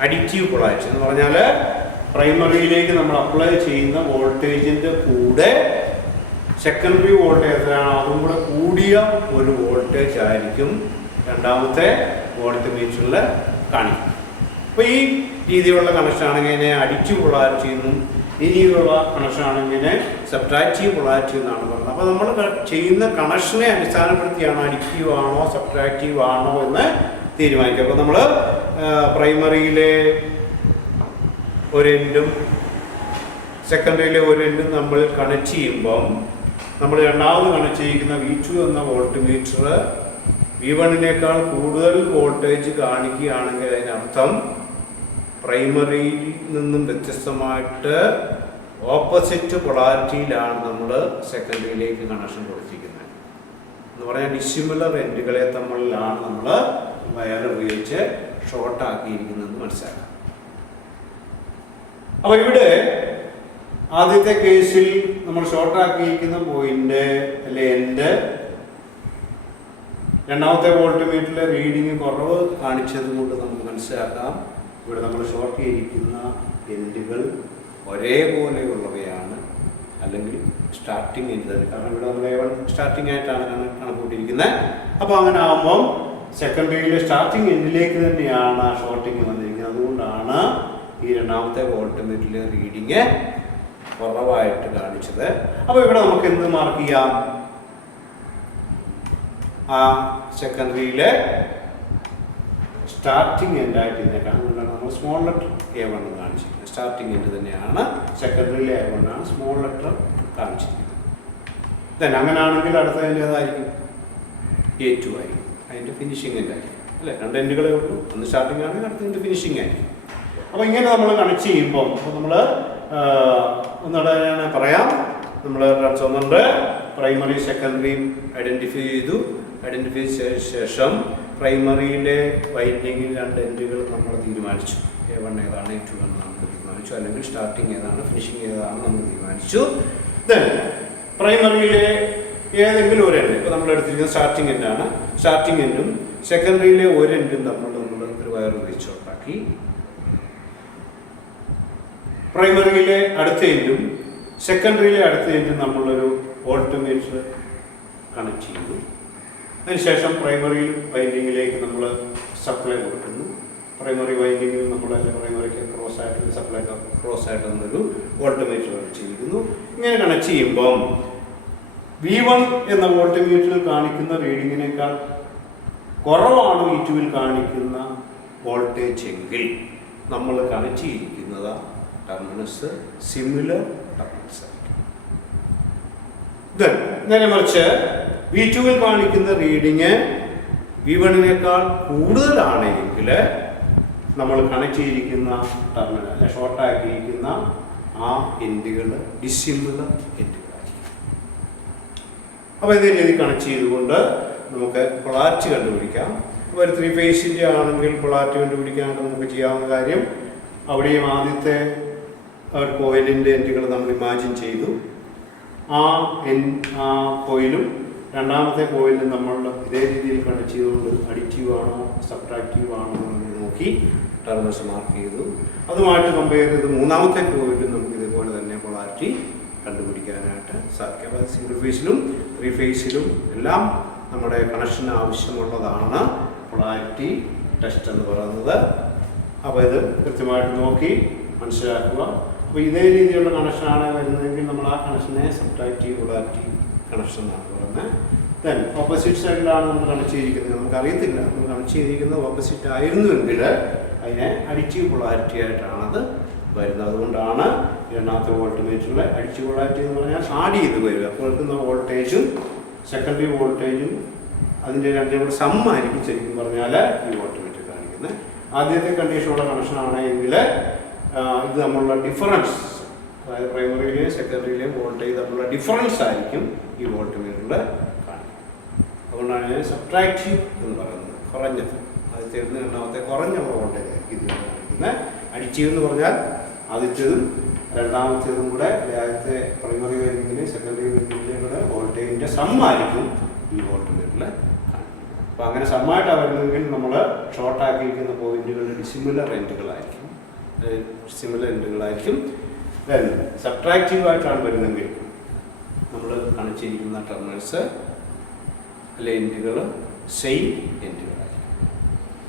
അഡിറ്റീവ് പൊളാരിറ്റി എന്ന് പറഞ്ഞാൽ പ്രൈമറിയിലേക്ക് നമ്മൾ അപ്ലൈ ചെയ്യുന്ന വോൾട്ടേജിന്റെ കൂടെ സെക്കൻഡറി വോൾട്ടേജ് എത്രയാണോ അതും കൂടെ കൂടിയ ഒരു വോൾട്ടേജ് ആയിരിക്കും രണ്ടാമത്തെ വോൾട്ട് മീറ്ററിൽ കാണിക്കും. അപ്പോൾ ഈ രീതിയിലുള്ള കണക്ഷൻ ആണെങ്കിൽ ഇതിനെ അഡിറ്റീവ് പൊളാരിറ്റി എന്നും ഈ രീതിയിലുള്ള കണക്ഷൻ ആണെങ്കിൽ സബ്ട്രാക്റ്റീവ് പൊളാരിറ്റി എന്നാണ് പറയുന്നത്. അപ്പോൾ നമ്മൾ ചെയ്യുന്ന കണക്ഷനെ അടിസ്ഥാനപ്പെടുത്തിയാണ് അഡിറ്റീവ് ആണോ സബ്ട്രാക്റ്റീവ് ആണോ എന്ന് തീരുമാനിക്കുക. അപ്പോൾ നമ്മൾ പ്രൈമറിയിലെ ഒരു എൻഡും സെക്കൻഡറിയിലെ ഒരു എൻഡും നമ്മൾ കണക്ട് ചെയ്യുമ്പം നമ്മൾ രണ്ടാമത് കണക്ട് ചെയ്യിക്കുന്ന V2 എന്ന വോൾട്ട് മീറ്റർ V1-നേക്കാൾ കൂടുതൽ വോൾട്ടേജ് കാണിക്കുകയാണെങ്കിൽ അതിനർത്ഥം പ്രൈമറിയിൽ നിന്നും വ്യത്യസ്തമായിട്ട് ഓപ്പോസിറ്റ് പൊളാരിറ്റിയിലാണ് നമ്മൾ സെക്കൻഡറിയിലേക്ക് കണക്ഷൻ കൊടുത്തിരിക്കുന്നത്. എന്ന് പറഞ്ഞാൽ ഡിസിമിലർ എൻഡുകളെ തമ്മിലാണ് നമ്മൾ വയർ ഉപയോഗിച്ച് ഷോർട്ട് ആക്കിയിരിക്കുന്നതെന്ന് മനസ്സിലാക്കാം. അപ്പോൾ ഇവിടെ ആദ്യത്തെ കേസിൽ നമ്മൾ ഷോർട്ട് ആക്കിയിരിക്കുന്ന പോയിന്റ് അല്ലെ എൻഡ് രണ്ടാമത്തെ വോൾട്ട് മീറ്ററിലെ റീഡിങ് കുറവ് കാണിച്ചത് കൊണ്ട് നമുക്ക് മനസ്സിലാക്കാം ഇവിടെ നമ്മൾ ഷോർട്ട് ചെയ്തിരിക്കുന്ന എൻഡുകൾ ഒരേപോലെയുള്ളവയാണ്, അല്ലെങ്കിൽ സ്റ്റാർട്ടിങ് എൻഡ് തന്നെ. കാരണം ഇവിടെ നമ്മൾ സ്റ്റാർട്ടിങ് ആയിട്ടാണ് കണക്കൂട്ടിയിരിക്കുന്നത്. അപ്പോൾ അങ്ങനെ ആകുമ്പം സെക്കൻഡറിയിലെ സ്റ്റാർട്ടിങ് എൻഡിലേക്ക് തന്നെയാണ് ഷോർട്ടിങ് വന്നിരിക്കുന്നത്. അതുകൊണ്ടാണ് ഈ രണ്ടാമത്തെ വോൾട്ട് മീറ്ററിലെ റീഡിങ് കുറവായിട്ട് കാണിച്ചത്. അപ്പോൾ ഇവിടെ നമുക്ക് എന്ത് മാർക്ക് ചെയ്യാം? ആ സെക്കൻഡറിയിലെ സ്റ്റാർട്ടിങ് എൻഡായിട്ട് ഇതിനെ കാണുന്നതാണ് നമ്മൾ സ്മോൾ ലെറ്റർ A1 എന്ന് കാണിച്ചിരിക്കുന്നത്. സ്റ്റാർട്ടിങ് എൻഡ് തന്നെയാണ് സെക്കൻഡറിയിലെ A1 ആണ് സ്മോൾ ലെറ്റർ കാണിച്ചിരിക്കുന്നത്. ദെൻ അങ്ങനെയാണെങ്കിൽ അടുത്തതിൻ്റെ ഏതായിരിക്കും? A2 ആയിരിക്കും. അതിൻ്റെ ഫിനിഷിംഗ് എൻഡായിരിക്കും അല്ലേ? രണ്ട് എൻഡുകളെ ഉള്ളൂ. ഒന്ന് സ്റ്റാർട്ടിങ് ആണെങ്കിൽ അടുത്തതിൻ്റെ ഫിനിഷിംഗ് ആയിരിക്കും. അപ്പോൾ ഇങ്ങനെ നമ്മൾ കണക്ട് ചെയ്യുമ്പോൾ അപ്പോൾ നമ്മൾ ഒന്നുകൂടെ ഞാൻ പറയാം. നമ്മൾ ഒന്നുണ്ട് പ്രൈമറി സെക്കൻഡറിയും ഐഡൻറ്റിഫൈ ചെയ്തു. ഐഡൻറ്റിഫൈ ചെയ്ത ശേഷം പ്രൈമറിയിലെ വൈൻഡിങ്ങിൽ രണ്ട് എൻഡുകൾ നമ്മൾ തീരുമാനിച്ചു. A1 ഏതാണ് A2 എന്ന് നമ്മൾ തീരുമാനിച്ചു, അല്ലെങ്കിൽ സ്റ്റാർട്ടിങ് ഏതാണ് ഫിനിഷിംഗ് ഏതാണ് നമ്മൾ തീരുമാനിച്ചു. ദെൻ പ്രൈമറിയിലെ ഏതെങ്കിലും ഒരു എൻഡ്, ഇപ്പോൾ നമ്മൾ എടുത്തിരിക്കുന്നത് സ്റ്റാർട്ടിങ് എൻഡാണ്. സ്റ്റാർട്ടിങ് എൻഡും സെക്കൻഡറിയിലെ ഒരു എൻഡും നമ്മൾ ഒരു വയർ ഉപയോഗിച്ച് ഷോർട്ടാക്കി. പ്രൈമറിയിലെ അടുത്ത എൻഡും സെക്കൻഡറിയിലെ അടുത്ത എൻഡും നമ്മളൊരു വോൾട്ട് മീറ്റർ കണക്ട് ചെയ്തു. അതിനുശേഷം പ്രൈമറി വൈൻഡിങ്ങിലേക്ക് നമ്മൾ സപ്ലൈ കൊടുക്കുന്നു. പ്രൈമറി വൈൻഡിങ്ങിൽ നമ്മൾ പ്രൈമറിക്ക് ക്രോസ് ആയിട്ട് സപ്ലൈ ക്രോസ് ആയിട്ട് നമ്മളൊരു വോൾട്ട് മീറ്റർ ചെയ്തിരിക്കുന്നു. ഇങ്ങനെ കണക്ട് ചെയ്യുമ്പം V1 എന്ന വോൾട്ട് മീറ്ററിൽ കാണിക്കുന്ന റീഡിങ്ങിനേക്കാൾ കുറവാണ് V2-വിൽ കാണിക്കുന്ന വോൾട്ടേജ് എങ്കിൽ നമ്മൾ കണക്ട് ചെയ്തിരിക്കുന്നത് ടെർമിനൽസ് സിമിലർ ടെർമിനൽസ് ആയിരിക്കും. നേരെ മറിച്ച് V2-വിൽ കാണിക്കുന്ന റീഡിങ് V1-നേക്കാൾ കൂടുതലാണെങ്കിൽ നമ്മൾ കണക്ട് ചെയ്തിരിക്കുന്ന ടെർമിനൽ അല്ലെ ഷോർട്ടാക്കിയിരിക്കുന്ന ആ എൻഡുകൾ ഡിസിമിലർ എൻഡുകളായിരിക്കും. അപ്പോൾ ഇതേ രീതി കണക്ട് ചെയ്തുകൊണ്ട് നമുക്ക് പൊളാരിറ്റി കണ്ടുപിടിക്കാം. അപ്പോൾ ഒരു 3 ഫേസിൻ്റെ ആണെങ്കിൽ പൊളാരിറ്റി കണ്ടുപിടിക്കാനായിട്ട് നമുക്ക് ചെയ്യാവുന്ന കാര്യം, അവിടെയും ആദ്യത്തെ ഒരു കോയിലിൻ്റെ എൻഡുകൾ നമ്മൾ ഇമാജിൻ ചെയ്തു. ആ കോയിലും രണ്ടാമത്തെ കോയിലും നമ്മൾ ഇതേ രീതിയിൽ കണക്ട് ചെയ്തുകൊണ്ട് അഡിറ്റീവ് ആണോ സബ്ട്രാക്റ്റീവ് ആണോ എന്ന് നോക്കി ടെർമിനൽസ് മാർക്ക് ചെയ്തു. അതുമായിട്ട് കമ്പയർ ചെയ്ത് മൂന്നാമത്തെ കോയിലും നമുക്ക് ഇതുപോലെ തന്നെ പൊളാരിറ്റി കണ്ടുപിടിക്കാനായിട്ട് സാധിക്കും. അപ്പോൾ സിംഗിൾ ഫേസിലും 3 ഫേസിലും എല്ലാം നമ്മുടെ കണക്ഷന് ആവശ്യമുള്ളതാണ് പൊളാരിറ്റി ടെസ്റ്റ് എന്ന് പറയുന്നത്. അപ്പോൾ ഇത് കൃത്യമായിട്ട് നോക്കി മനസ്സിലാക്കുക. അപ്പോൾ ഇതേ രീതിയിലുള്ള കണക്ഷനാണ് വരുന്നതെങ്കിൽ നമ്മൾ ആ കണക്ഷനെ സബ്ട്രാക്റ്റീവ് പൊളാരിറ്റി കണക്ഷൻ എന്നാണ് പറയുന്നത്. ദെൻ ഓപ്പോസിറ്റ് സൈഡിലാണ് നമ്മൾ കണക്ട് ചെയ്തിരിക്കുന്നത്, നമുക്കറിയത്തില്ല നമ്മൾ കണക്ട് ചെയ്തിരിക്കുന്നത് ഓപ്പോസിറ്റ് ആയിരുന്നുവെങ്കിൽ അതിനെ അഡിറ്റീവ് പൊളാരിറ്റി ആയിട്ടാണത് വരുന്നത്. അതുകൊണ്ടാണ് രണ്ടാമത്തെ വോൾട്ട് മീറ്ററിലെ അഡിറ്റീവ് പൊളാരിറ്റി എന്ന് പറഞ്ഞാൽ ആഡ് ചെയ്ത് വരിക. അപ്പോൾ എടുക്കുന്ന വോൾട്ടേജും സെക്കൻഡറി വോൾട്ടേജും അതിൻ്റെ രണ്ടും കൂടെ സമ്മായിരിക്കും ശരിക്കും പറഞ്ഞാൽ ഈ വോൾട്ട്മീറ്റർ കാണിക്കുന്നത്. ആദ്യത്തെ കണ്ടീഷനുള്ള കണക്ഷനാണ് എങ്കിൽ ഇത് നമ്മളുടെ ഡിഫറൻസ്, അതായത് പ്രൈമറിയിലെയും സെക്കൻഡറിയിലെയും വോൾട്ടേജ് തമ്മിലുള്ള ഡിഫറൻസ് ആയിരിക്കും ഈ വോൾട്ട്മീറ്ററിൽ കാണിക്കുന്നത്. അതുകൊണ്ടാണ് ഞാൻ സബ്ട്രാക്റ്റീവ് എന്ന് പറയുന്നത്, കുറഞ്ഞത്. ആദ്യത്തെ രണ്ടാമത്തെ കുറഞ്ഞ വോൾട്ടേജ് ആയിരിക്കും ഇത് കാണിക്കുന്നത്. അഡിറ്റീവ് എന്ന് പറഞ്ഞാൽ ആദ്യത്തേതും രണ്ടാമത്തേതും കൂടെ ആദ്യത്തെ പ്രൈമറി വൈൻഡിങ്ങിലെയും സെക്കൻഡറി വൈൻഡിങ്ങിലെയും കൂടെ വോൾട്ടേജിൻ്റെ സമ്മായിരിക്കും ഈ വോൾട്ട്മീറ്ററിൽ കാണിക്കുന്നത്. അപ്പോൾ അങ്ങനെ സമ്മായിട്ടാണ് വരുന്നതെങ്കിൽ നമ്മൾ ഷോർട്ടാക്കിയിരിക്കുന്ന പോയിന്റുകളുടെ ഡിസിമിലർ എൻഡുകളായിരിക്കും. ദെൻ സബ്ട്രാക്റ്റീവായിട്ടാണ് വരുന്നതെങ്കിൽ നമ്മൾ കാണിച്ചിരിക്കുന്ന ടെർമിനൽസ് അല്ലെ എൻഡുകൾ സെയിം എൻഡുകളായിരിക്കും.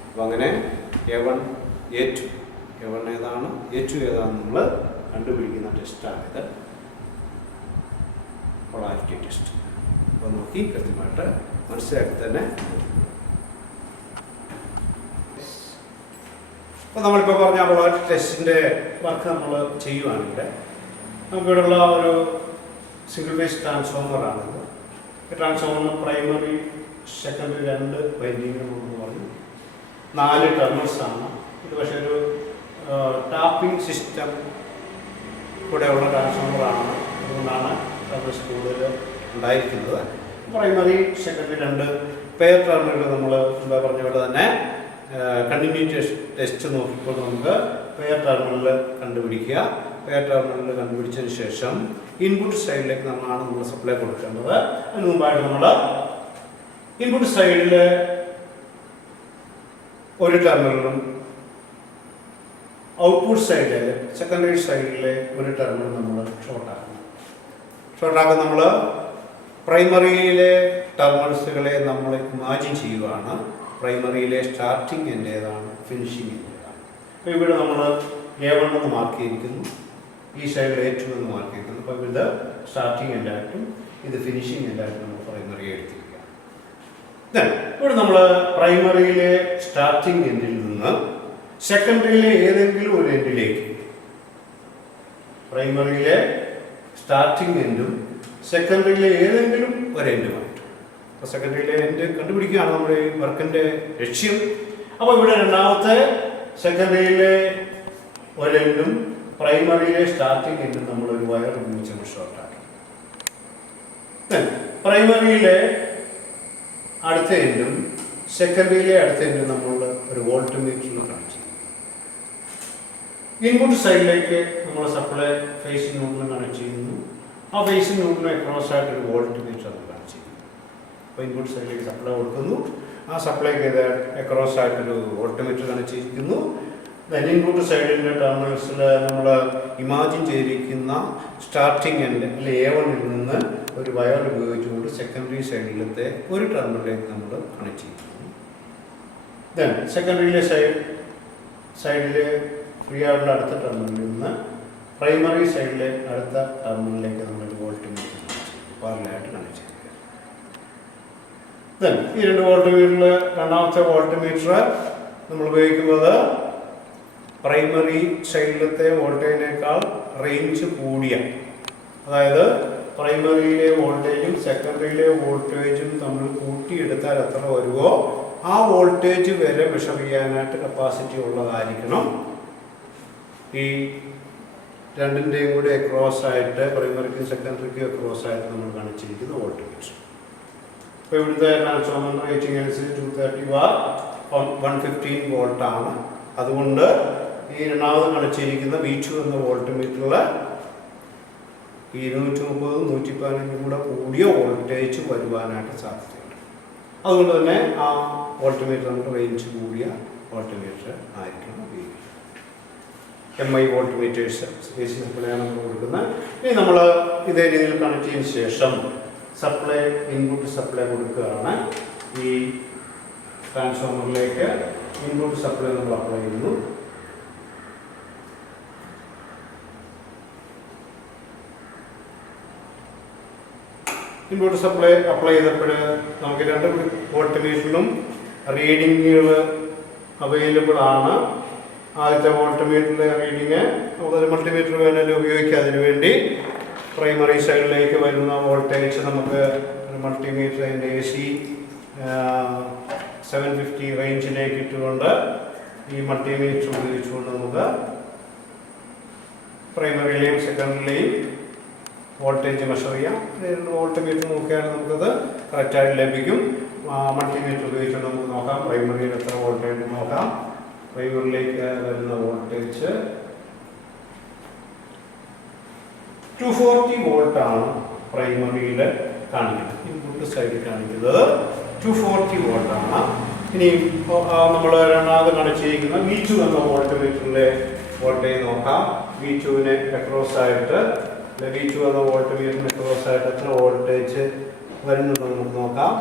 അപ്പോൾ അങ്ങനെ A1 A2 A1 ഏതാണ് A2 ഏതാണെന്ന് നമ്മൾ കണ്ടുപിടിക്കുന്ന ടെസ്റ്റാണിത്, പൊളാരിറ്റി ടെസ്റ്റ്. അപ്പോൾ നോക്കി കൃത്യമായിട്ട് മനസ്സിലാക്കി തന്നെ. അപ്പോൾ നമ്മളിപ്പോൾ പറഞ്ഞ പൊളാരിറ്റി ടെസ്റ്റിൻ്റെ വർക്ക് നമ്മൾ ചെയ്യുവാണെങ്കിൽ നമുക്കിവിടെയുള്ള ഒരു സിംഗിൾ ഫേസ് ട്രാൻസ്ഫോമറാണിത്. ഈ ട്രാൻസ്ഫോമറിന് പ്രൈമറി സെക്കൻഡറി 2 വൈൻഡിങ്ങുകളെന്ന് പറഞ്ഞു, 4 ടെർമിനൽസാണ്. ഇത് പക്ഷേ ഒരു ടാപ്പിംഗ് സിസ്റ്റം കൂടെയുള്ള ട്രാൻസ്ഫോമറാണ്, അതുകൊണ്ടാണ് ടെർമിനൽസ് കൂടുതൽ ഉണ്ടായിരിക്കുന്നത്. പ്രൈമറി സെക്കൻഡറി 2 പെയർ ടെർമിനലുകൾ നമ്മൾ എന്താ പറഞ്ഞ പോലെ തന്നെ കണ്ടിന്യൂറ്റി ടെസ്റ്റ് നോക്കിക്കൊണ്ട് നമുക്ക് പെയർ ടെർമിനൽ കണ്ടുപിടിക്കുക. പെയർ ടെർമിനൽ കണ്ടുപിടിച്ചതിന് ശേഷം ഇൻപുട്ട് സൈഡിലേക്ക് നമ്മൾ സപ്ലൈ കൊടുക്കേണ്ടത്. അതിന് മുമ്പായിട്ട് നമ്മൾ ഇൻപുട്ട് സൈഡിൽ ഒരു ടെർമിനലും ഔട്ട്പുട്ട് സൈഡിൽ സെക്കൻഡറി സൈഡിലെ ഒരു ടെർമിനൽ നമ്മൾ ഷോർട്ടാക്കും. നമ്മൾ പ്രൈമറിയിലെ ടെർമിനൽസുകളെ നമ്മൾ ഇമാജിൻ ചെയ്യുകയാണ്. പ്രൈമറിയിലെ സ്റ്റാർട്ടിങ് എൻ്റേതാണ്, ഫിനിഷിങ് എൻ്റേതാണ്. അപ്പോൾ ഇവിടെ നമ്മൾ A1 എന്ന് മാർക്ക് ചെയ്തിരിക്കുന്നു, ഈ സൈഡിൽ A2 എന്ന് മാർക്ക് ചെയ്തിരിക്കുന്നു. അപ്പോൾ ഇത് സ്റ്റാർട്ടിങ് എൻ്റായിട്ടും ഇത് ഫിനിഷിങ് എൻ്റായിട്ടും നമ്മൾ പ്രൈമറി എടുത്തിരിക്കുക. ഇവിടെ നമ്മൾ പ്രൈമറിയിലെ സ്റ്റാർട്ടിങ് എൻഡിൽ നിന്ന് സെക്കൻഡറിയിലെ ഏതെങ്കിലും ഒരു എൻഡിലേക്ക്, പ്രൈമറിയിലെ സ്റ്റാർട്ടിങ് എൻഡും സെക്കൻഡറിയിലെ ഏതെങ്കിലും ഒരു എൻഡുമായിട്ട്, അപ്പോൾ സെക്കൻഡറിയിലെ എൻഡ് കണ്ടുപിടിക്കുകയാണ് നമ്മുടെ ഈ വർക്കിൻ്റെ ലക്ഷ്യം. അപ്പോൾ ഇവിടെ രണ്ടാമത്തെ സെക്കൻഡറിയിലെ ഒരു എൻഡും പ്രൈമറിയിലെ സ്റ്റാർട്ടിങ് എൻഡും നമ്മളൊരു വയർ ഉപയോഗിച്ച് ഷോർട്ടാക്കി. പ്രൈമറിയിലെ അടുത്ത എൻഡും സെക്കൻഡറിയിലെ അടുത്ത എൻഡും നമ്മൾ ഒരു വോൾട്ട്മീറ്ററിൽ കാണിച്ചു. ഇൻപുട്ട് സൈഡിലേക്ക് നമ്മൾ സപ്ലൈ ഫേസിംഗ് ന്യൂട്രൽ കണക്ട് ചെയ്യുന്നു. ആ ഫേസിംഗ് ന്യൂട്രൽ അക്രോസ് ആയിട്ട് ഒരു വോൾട്ട്മീറ്റർ നമ്മൾ കാണിച്ചു. അപ്പോൾ ഇൻപുട്ട് സൈഡിലേക്ക് സപ്ലൈ കൊടുക്കുന്നു, ആ സപ്ലൈക്ക് അക്രോസ് ആയിട്ടൊരു വോൾട്ട്മീറ്റർ കണക്ട് ചെയ്തിരിക്കുന്നു. ദെൻ ഇൻപുട്ട് സൈഡിൻ്റെ ടെർമിനൽസിൽ നമ്മൾ ഇമാജിൻ ചെയ്തിരിക്കുന്ന സ്റ്റാർട്ടിങ് എൻഡ് അല്ലെ A1-ൽ നിന്ന് ഒരു വയർ ഉപയോഗിച്ചുകൊണ്ട് സെക്കൻഡറി സൈഡിലത്തെ ഒരു ടെർമിനലിലേക്ക് നമ്മൾ കണക്ട് ചെയ്യുന്നു. ദെൻ സെക്കൻഡറിയിലെ സൈഡിലെ ഫ്രീ ആയിട്ടുള്ള അടുത്ത ടെർമിനലിൽ നിന്ന് പ്രൈമറി സൈഡിലെ അടുത്ത ടെർമിനലിലേക്ക് നമ്മളൊരു വോൾട്ട്മീറ്റർ പാരലായിട്ട് കണക്ട് ചെയ്യുക. ദെൻ ഈ 2 വോൾട്ട്മീറ്ററിൽ രണ്ടാമത്തെ വോൾട്ട്മീറ്റർ നമ്മൾ ഉപയോഗിക്കുന്നത് പ്രൈമറി സൈഡിലത്തെ വോൾട്ടേജിനേക്കാൾ റേഞ്ച് കൂടിയ, അതായത് പ്രൈമറിയിലെ വോൾട്ടേജും സെക്കൻഡറിയിലെ വോൾട്ടേജും തമ്മിൽ കൂട്ടിയെടുത്താൽ എത്ര വരുമോ ആ വോൾട്ടേജ് വരെ മെഷർ ചെയ്യാനായിട്ട് കപ്പാസിറ്റി ഉള്ളതായിരിക്കണം ഈ രണ്ടിൻ്റെയും കൂടി അക്രോസ് ആയിട്ട്, പ്രൈമറിക്കും സെക്കൻഡറിക്കും അക്രോസ് ആയിട്ട് നമ്മൾ കാണിച്ചിരിക്കുന്ന വോൾട്ടേജ്. ഇപ്പോൾ ഇവിടുത്തെ ട്രാൻസ്ഫോമർ റേറ്റിംഗ് അനുസരിച്ച് 230 വാട്ട് 115 വോൾട്ടാണ്. അതുകൊണ്ട് ഈ രണ്ടാമത് കാണിച്ചിരിക്കുന്ന V2 എന്ന വോൾട്ട്മീറ്ററിൽ 230 115 കൂടെ കൂടിയ വോൾട്ടേജ് വരുവാനായിട്ട് സാധ്യതയുണ്ട്. അതുകൊണ്ട് തന്നെ ആ വോൾട്ട്മീറ്റർ നമുക്ക് റേഞ്ച് കൂടിയ വോൾട്ട്മീറ്റർ ആയിരിക്കണം ഉപയോഗിക്കുക. MI വോൾട്ട്മീറ്റേഴ്സ് AC സപ്ലൈയാണ് നമ്മൾ കൊടുക്കുന്നത്. ഇനി നമ്മൾ ഇതേ രീതിയിൽ കണക്ട് ചെയ്തതിന് ശേഷം സപ്ലൈ ഇൻപുട്ട് സപ്ലൈ കൊടുക്കുകയാണ്. ഈ ട്രാൻസ്ഫോമറിലേക്ക് ഇൻപുട്ട് സപ്ലൈ നമ്മൾ അപ്ലൈ ചെയ്യുന്നു. ഇൻപുട്ട് സപ്ലൈ അപ്ലൈ ചെയ്തപ്പോൾ നമുക്ക് 2 വോൾട്ട്മീറ്ററിലും റീഡിങ്ങുകൾ അവൈലബിൾ ആണ്. ആദ്യത്തെ വോൾട്ട്മീറ്ററിലെ റീഡിങ് നമുക്കൊരു മൾട്ടിമീറ്റർ വേണമെങ്കിൽ ഉപയോഗിക്കുക. അതിനുവേണ്ടി പ്രൈമറി സൈഡിലേക്ക് വരുന്ന വോൾട്ടേജ് നമുക്ക് ഒരു മൾട്ടിമീറ്റർ അതിൻ്റെ AC 750 റേഞ്ചിലേക്ക് ഇട്ടുകൊണ്ട് ഈ മൾട്ടിമീറ്റർ ഉപയോഗിച്ചുകൊണ്ട് നമുക്ക് പ്രൈമറിയിലെയും സെക്കൻഡറിയിലെയും വോൾട്ടേജ് മെഷർ ചെയ്യാം. വോൾട്ട്മീറ്റർ നോക്കിയാൽ നമുക്കത് കറക്റ്റായിട്ട് ലഭിക്കും. മൾട്ടിമീറ്റർ ഉപയോഗിച്ചുകൊണ്ട് നമുക്ക് നോക്കാം പ്രൈമറിയിൽ എത്ര വോൾട്ടേജ് നോക്കാം. പ്രൈമറിയിലേക്ക് വരുന്ന വോൾട്ടേജ് 240 വോൾട്ടാണ് പ്രൈമറിയിൽ കാണിക്കുന്നത്. ഇൻപുട്ട് സൈഡിൽ കാണിക്കുന്നത് 240 വോൾട്ടാണ്. ഇനി നമ്മൾ രണ്ടാമത് കണക്ട് ചെയ്യുന്ന V2 എന്ന വോൾട്ട്മീറ്ററിലെ വോൾട്ടേജ് നോക്കാം. V2വിനെ അക്രോസ് ആയിട്ട് V2 എന്ന വോൾട്ട്മീറ്ററിന് അക്രോസ് ആയിട്ട് എത്ര വോൾട്ടേജ് വരുന്നത് നമുക്ക് നോക്കാം.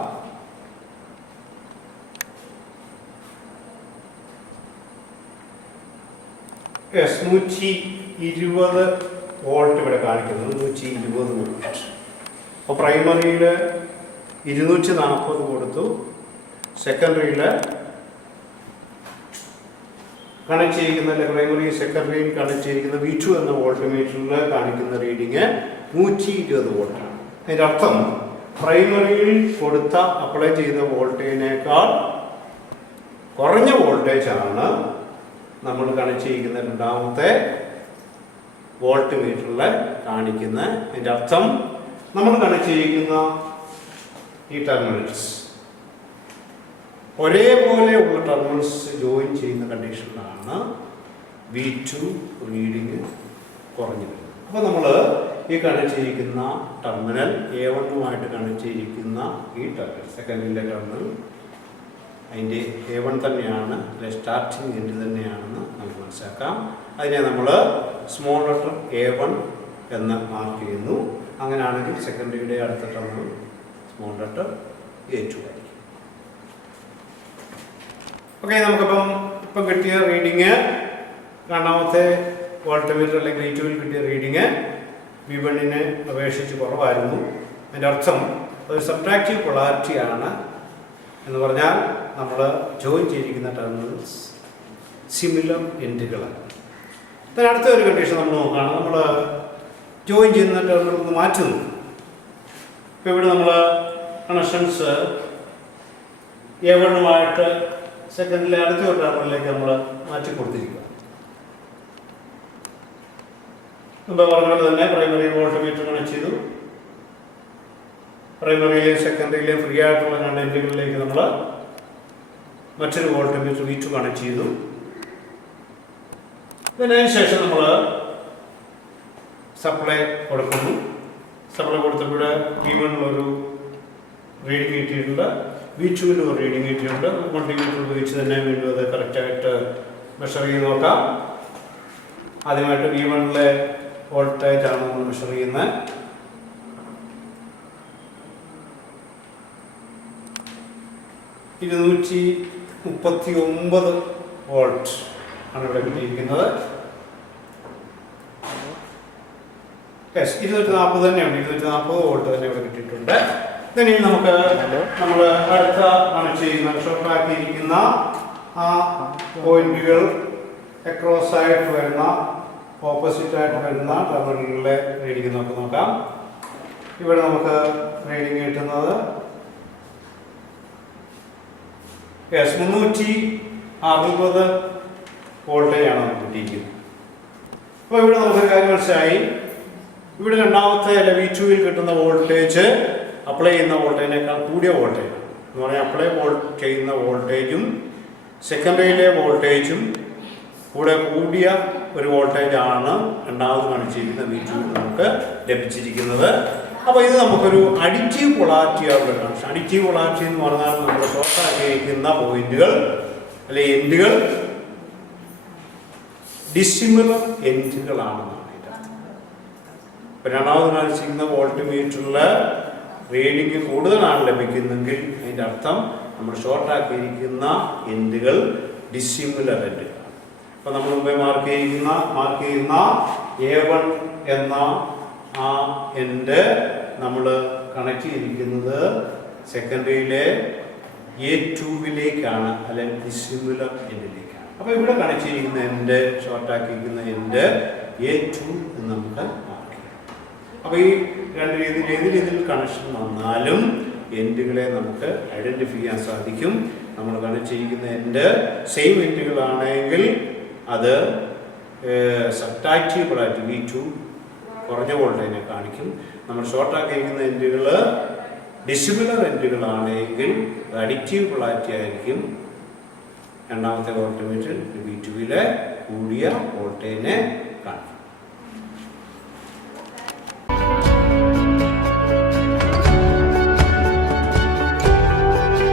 യെസ്, 120 വോൾട്ട് ഇവിടെ കാണിക്കുന്നത്. 120 വോൾട്ട്. അപ്പോൾ പ്രൈമറിയിൽ 240 കൊടുത്തു. സെക്കൻഡറിയിൽ കണക്ട് ചെയ്യിക്കുന്ന പ്രൈമറി സെക്കൻഡറിയിൽ കണക്ട് ചെയ്തിരിക്കുന്ന V2 എന്ന വോൾട്ട്മീറ്ററിൽ കാണിക്കുന്ന റീഡിങ് 120 വോൾട്ടാണ്. അതിൻ്റെ അർത്ഥം പ്രൈമറിയിൽ കൊടുത്ത അപ്ലൈ ചെയ്ത വോൾട്ടേജിനേക്കാൾ കുറഞ്ഞ വോൾട്ടേജാണ് നമ്മൾ കണക്ട് ചെയ്യിക്കുന്ന രണ്ടാമത്തെ വോൾട്ട് മീറ്ററിൽ കാണിക്കുന്ന. അതിൻ്റെ അർത്ഥം നമ്മൾ കണക്ട് ചെയ്യിക്കുന്ന ഈ ടെർമിനൽസ് ഒരേപോലെ ഉള്ള ടെർമിനൽസ് ജോയിൻ ചെയ്യുന്ന കണ്ടീഷനിലാണ് V2 റീഡിങ് കുറഞ്ഞു വരുന്നത്. അപ്പോൾ നമ്മൾ ഈ കണക്ട് ചെയ്യിക്കുന്ന ടെർമിനൽ A1 കണക്ട് ചെയ്തിരിക്കുന്ന ഈ ടെർമിനൽ സെക്കൻഡിലെ ടെർമിനൽ അതിൻ്റെ A1 തന്നെയാണ്, അല്ലെ സ്റ്റാർട്ടിങ് എൻഡ് തന്നെയാണെന്ന് നമുക്ക് മനസ്സിലാക്കാം. അതിനെ നമ്മൾ സ്മോൾ ലെറ്റർ A1 എന്ന് മാർക്ക് ചെയ്യുന്നു. അങ്ങനെയാണെങ്കിൽ സെക്കൻഡറിയുടെ അടുത്ത ടെർമിനൽ സ്മോൾ ലെറ്റർ A2 ആയിരിക്കും. ഓക്കെ, നമുക്കിപ്പം കിട്ടിയ റീഡിങ് രണ്ടാമത്തെ വോൾട്ട്മീറ്റർ അല്ലെങ്കിൽ V2വിൽ കിട്ടിയ റീഡിങ് V1നെ അപേക്ഷിച്ച് കുറവായിരുന്നു. അതിൻ്റെ അർത്ഥം ഒരു സബ്ട്രാക്റ്റീവ് പൊളാരിറ്റിയാണ് എന്ന് പറഞ്ഞാൽ നമ്മൾ ജോയിൻ ചെയ്തിരിക്കുന്ന ടെർമിനൽസ് സിമിലർ എൻഡുകളാണ്. പിന്നെ അടുത്ത ഒരു കണ്ടീഷൻ നമ്മൾ നോക്കുകയാണ്. നമ്മൾ ജോയിൻ ചെയ്യുന്ന ടെർമിനൽ ഒന്ന് മാറ്റുന്നു. ഇപ്പോൾ ഇവിടെ നമ്മൾ കണക്ഷൻസ് A1 സെക്കൻഡിലെ അടുത്ത ഒരു ടെർമിനലിലേക്ക് നമ്മൾ മാറ്റി കൊടുത്തിരിക്കുക. മുമ്പ് പറഞ്ഞ പോലെ തന്നെ പ്രൈമറി വോൾട്ട്മീറ്റർ കണക്ട് ചെയ്തു. പ്രൈമറിയിലെയും സെക്കൻഡറിയിലെയും ഫ്രീ ആയിട്ടുള്ള രണ്ട് എൻഡുകളിലേക്ക് നമ്മൾ മറ്റൊരു വോൾട്ട്മീറ്റർ V2 കണക്ട് ചെയ്തു. പിന്നെ അതിന് ശേഷം നമ്മൾ സപ്ലൈ കൊടുക്കുന്നു. സപ്ലൈ കൊടുത്തപ്പോൾ V1 ഒരു റീഡിങ് കിട്ടിയിട്ടുണ്ട്, V2 ഒരു റീഡിങ് കിട്ടിയിട്ടുണ്ട്. മൾട്ടിമീറ്റർ ഉപയോഗിച്ച് തന്നെ വീണ്ടും അത് കറക്റ്റായിട്ട് മെഷർ ചെയ്ത് നോക്കാം. ആദ്യമായിട്ട് V1 വോൾട്ടേജ് ആണ് നമ്മൾ മെഷർ ചെയ്യുന്നത്. ഇത് 139 വോൾട്ട് ആണ് ഇവിടെ കിട്ടിയിരിക്കുന്നത്. യെസ്, 240 തന്നെയാണ്, 240 വോൾട്ട് തന്നെ ഇവിടെ കിട്ടിയിട്ടുണ്ട്. ഇനി നമുക്ക് നമ്മൾ അടുത്ത കണക്ട് ചെയ്യുന്ന ഷോർട്ടാക്കിയിരിക്കുന്ന ആ പോയിന്റുകൾ അക്രോസ് ആയിട്ട് വരുന്ന ഓപ്പോസിറ്റ് ആയിട്ട് വരുന്ന ടെർമിനലുകളിലെ റീഡിങ് നമുക്ക് നോക്കാം. ഇവിടെ നമുക്ക് റീഡിങ് കിട്ടുന്നത് 360 വോൾട്ടേജാണ് നമുക്ക് കിട്ടിയിരിക്കുന്നത്. അപ്പോൾ ഇവിടെ നമുക്കൊരു കാര്യം മനസ്സിലായി. ഇവിടെ രണ്ടാമത്തെ V2വിൽ കിട്ടുന്ന വോൾട്ടേജ് അപ്ലൈ ചെയ്യുന്ന വോൾട്ടേജിനേക്കാൾ കൂടിയ വോൾട്ടേജ് എന്ന് പറഞ്ഞാൽ അപ്ലൈ ചെയ്യുന്ന വോൾട്ടേജും സെക്കൻഡറിയിലെ വോൾട്ടേജും കൂടെ കൂടിയ ഒരു വോൾട്ടേജാണ് രണ്ടാമത് കാണിച്ചിരിക്കുന്ന V2 നമുക്ക് ലഭിച്ചിരിക്കുന്നത്. അപ്പോൾ ഇത് നമുക്കൊരു അഡിറ്റീവ് പൊളാരിറ്റിയാണ് കാണിച്ചത്. അഡിറ്റീവ് പൊളാരിറ്റി എന്ന് പറഞ്ഞാൽ നമ്മൾ ഷോർട്ടാക്കിയിരിക്കുന്ന പോയിന്റുകൾ അല്ലെ എൻഡുകൾ ഡിസിമിലർ എൻഡുകളാണെന്നാണ് അതിൻ്റെ അർത്ഥം. ഇപ്പോൾ രണ്ടാമത് കാണിച്ചിരിക്കുന്ന വോൾട്ട്മീറ്ററിൽ റീഡിങ് കൂടുതലാണ് ലഭിക്കുന്നെങ്കിൽ അതിൻ്റെ അർത്ഥം നമ്മൾ ഷോർട്ടാക്കിയിരിക്കുന്ന എൻഡുകൾ ഡിസിമിലർ എൻഡുകളാണ്. അപ്പോൾ നമ്മൾ മുമ്പേ മാർക്ക് ചെയ്യുന്ന A1 എന്ന ആ എൻഡ് നമ്മൾ കണക്ട് ചെയ്തിരിക്കുന്നത് സെക്കൻഡറിയിലെ A2വിലേക്കാണ്, അല്ലെങ്കിൽ ഡിസിമിലർ എൻഡിലേക്കാണ്. അപ്പോൾ ഇവിടെ കണക്ട് ചെയ്യുന്ന എൻഡ് ഷോർട്ടാക്കിയിരിക്കുന്ന എൻഡ് A2 എന്ന് നമുക്ക് മാർക്ക് ചെയ്യാം. അപ്പോൾ ഈ രണ്ട് രീതിയിൽ ഏത് രീതിയിൽ കണക്ഷൻ വന്നാലും എൻഡുകളെ നമുക്ക് ഐഡൻറ്റിഫൈ ചെയ്യാൻ സാധിക്കും. നമ്മൾ കാണിച്ചിരിക്കുന്ന എൻഡ് സെയിം എൻഡുകളാണെങ്കിൽ അത് സബ്ട്രാക്റ്റീവ് പൊളാരിറ്റി V2 കുറഞ്ഞ വോൾട്ടേജിനെ കാണിക്കും. നമ്മൾ ഷോർട്ടാക്കിയിരിക്കുന്ന എൻഡുകൾ ഡിസിമിലർ എൻഡുകളാണെങ്കിൽ അത് അഡിക്റ്റീവ് പൊളാരിറ്റി ആയിരിക്കും. രണ്ടാമത്തെ വോൾട്ട്മീറ്റർ V2 കൂടിയ വോൾട്ടേജിനെ കാണിക്കും.